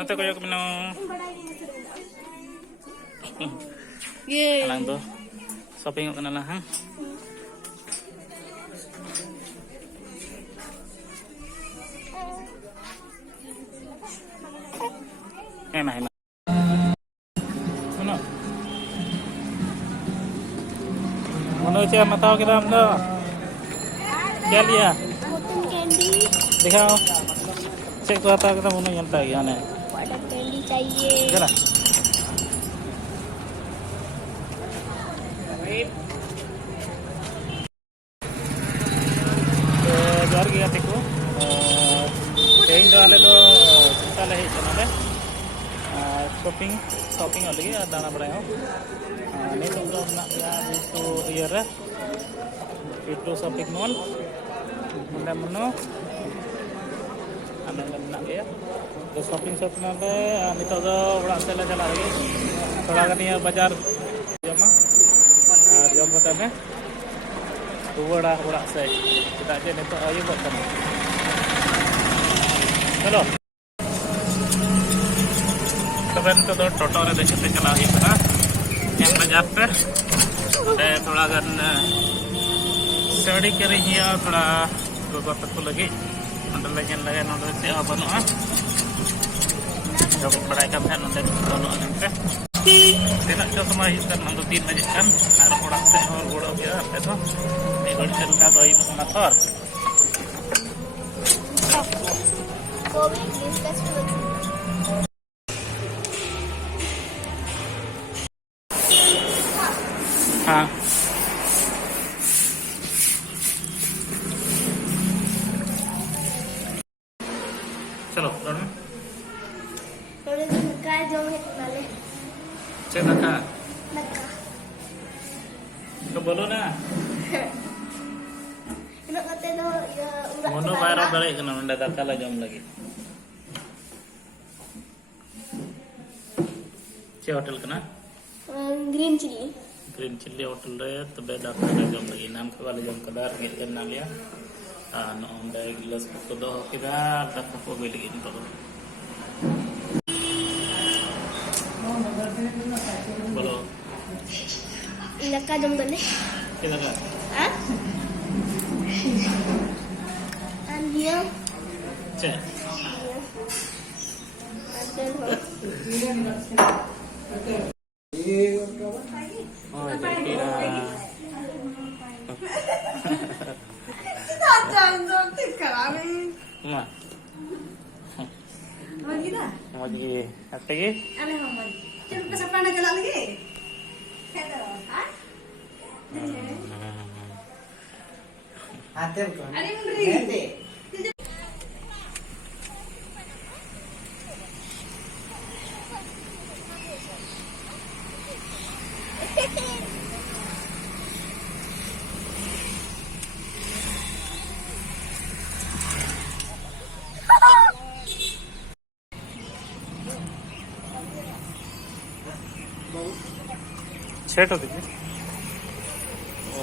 Nanti koyo kemino. Alang tuh shopping kena lah, hang. Enak. Mana cia matau kita amdo? क्या लिया? Cotton candy. दिखाओ। Check तो आता kita mana yang tak ya nih? Cotton candy चाहिए। Jala. तो jar गया देखो। कहीं जाले तो चिंता ले चला ले। शॉपिंग अलग है दाना बड़ा है। नहीं तो लोग ना यार itu year itu shopping mall. Mana ane nak ya. तो shopping पे नितो दो बड़ा से ले चला लगी थोड़ा गनिया बाजार जमा और जम कते में रुवाड़ा बड़ा से चेदा जे नितो आयु बत कना चलो तबे नितो दो टोटो रे देखते चला ही कना yang बाजार पे थोड़ा गन स्टडी करी हिया थोड़ा गोगो तक लगी अंदर ले जन लगे नोडे से बनुआ जब बड़ा kan kan nanti kalau nanti tidak cuma sama itu nanti tin aja kan ada orang sehor orang ya itu ini kalau cerita doi motor हाँ चलो Cek naka. Kau bolu na. Nak kata do ya urat. Mono viral balik kena nanda dakala jam lagi. Cek hotel kena? Green chili. Green chili hotel re तबे dakala jam lagi. Nam kawala jam kadar gitu nam ya. No onda gelas ko do kita dakko beli itu. बोलो इलाका जम दले किधर का हां अंदिया चे oh jadi lah mau lagi apa lagi aneh mau Cuma kesapan aja lagi. Hello, ah? Ada bukan? Ada yang beri. Set होती है ओ